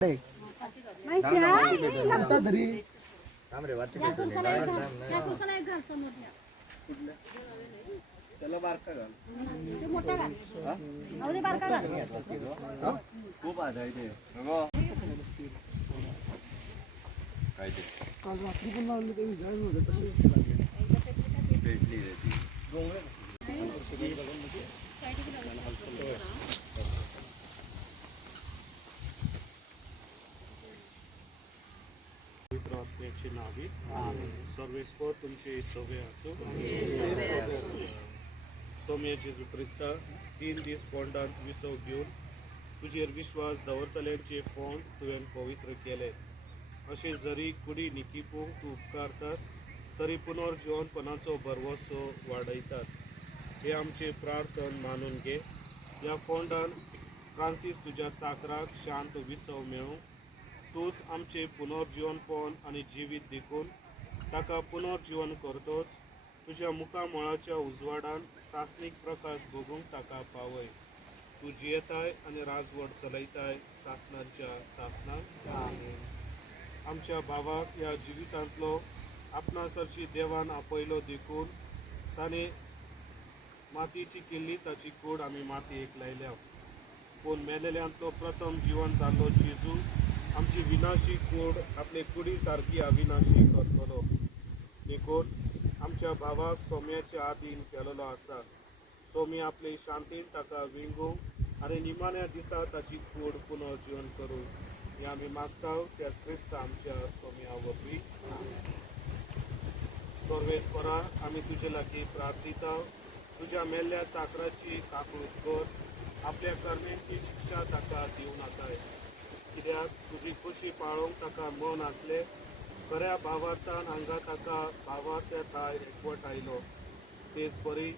त्याला बारका घाल मोठा घाल बारका घाल खूप आज आहे ते काय ते काल रात्री पण लावलं काही विचारच होतं तसे भेटली रे ती आत्म्याची नावी सर्वेस्पर तुमची सवय असो सौम्य जेजू क्रिस्ता 3 दीस पोंडांत विसव घेवन तुजेर विश्वास दवरतल्यांचे पोंड तुवें पवित्र केले अशें जरी कुडी निकिपूंक तूं उपकारतात तरी पुनर्जीवनपणाचो भरवसो वाडयतात हे आमचे प्रार्थन मानून घे ह्या पोंडान फ्रांसीस तुज्या चाकराक शांत विसव मेळूंक तूच आमचे पुनर्जीवनपण आनी जिवीत देखून ताका पुनर्जीवन करतोच तुज्या मुखामळाच्या उजवाडान सासणीक प्रकाश भोगूंक ताका पावय तूं जियेताय आनी राजवट चलयताय सासणांच्या सासणान आमच्या भावाक ह्या जिवितांतलो आपणासरची देवान आपयलो देखून ताणें मातयेची केल्ली ताची कूड आमी मातयेक लायल्या पूण मेलेल्यांतलो प्रथम जिवन जाल्लो जेजू आमची विनाशी कूड आपले कुडी सारकी अविनाशी करतलो देखून आमच्या भावाक सौम्याच्या आदीन केलेलो आसा सौम्य आपले शांतीन ताका विंगूंक आनी निमाण्या दिसा ताची कूड पुनर्जीवन करूं हे आमी मागताव त्या क्रिस्त आमच्या सौम्या वरवीं सर्वेस्परा आमी तुजे लागीं प्रार्थिताव तुज्या मेल्ल्या चाकराची काकूळट कर आपल्या कर्मेंची शिक्षा ताका दिवं नाकाय कित्याक तुजी खुशी पाळोवंक ताका मन आसले खऱ्या भावार्थान हांगा ताका भावाच्या ताय एकवट आयलो तेच बरी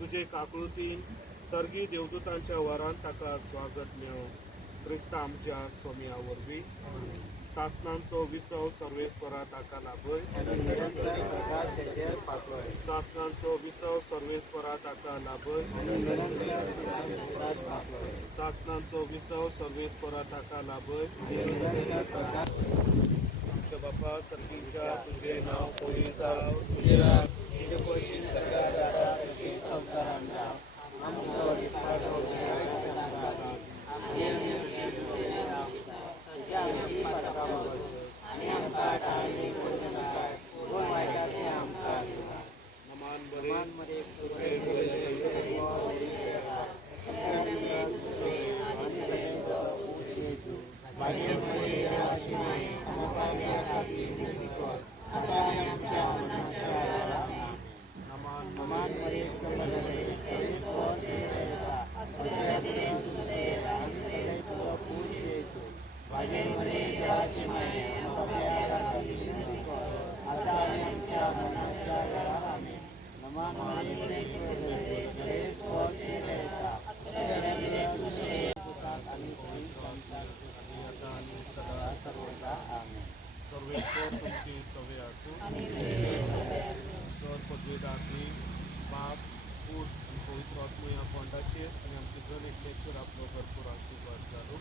तुजे काकळुतीन सर्गी देवदूतांच्या वरान ताका स्वागत मेळो क्रिस्ता आमच्या सौम्या वरवीं शासनांचो विसव सर्वेस्परा ताका लाभय शासनांचो विसव सर्वेस्परा ताका लाभय शासनांचो विसव सर्वेस्परा ताका लाभय आमच्या बापा सर्गीच्या तुझे नाव पोळी जाव तुझे राग तुझे पयशी सरकार जाता तशी संवसारान जाव आमचो दिसपाचो सर्वेस्पर तुमची सवय असो सर पदवीदारी बाप पूत आनी पवित्र आत्मा ह्या पोंडाचेर आनी आमचे जण एक लेक्चर आपलो भरपूर आशिर्वाद जालो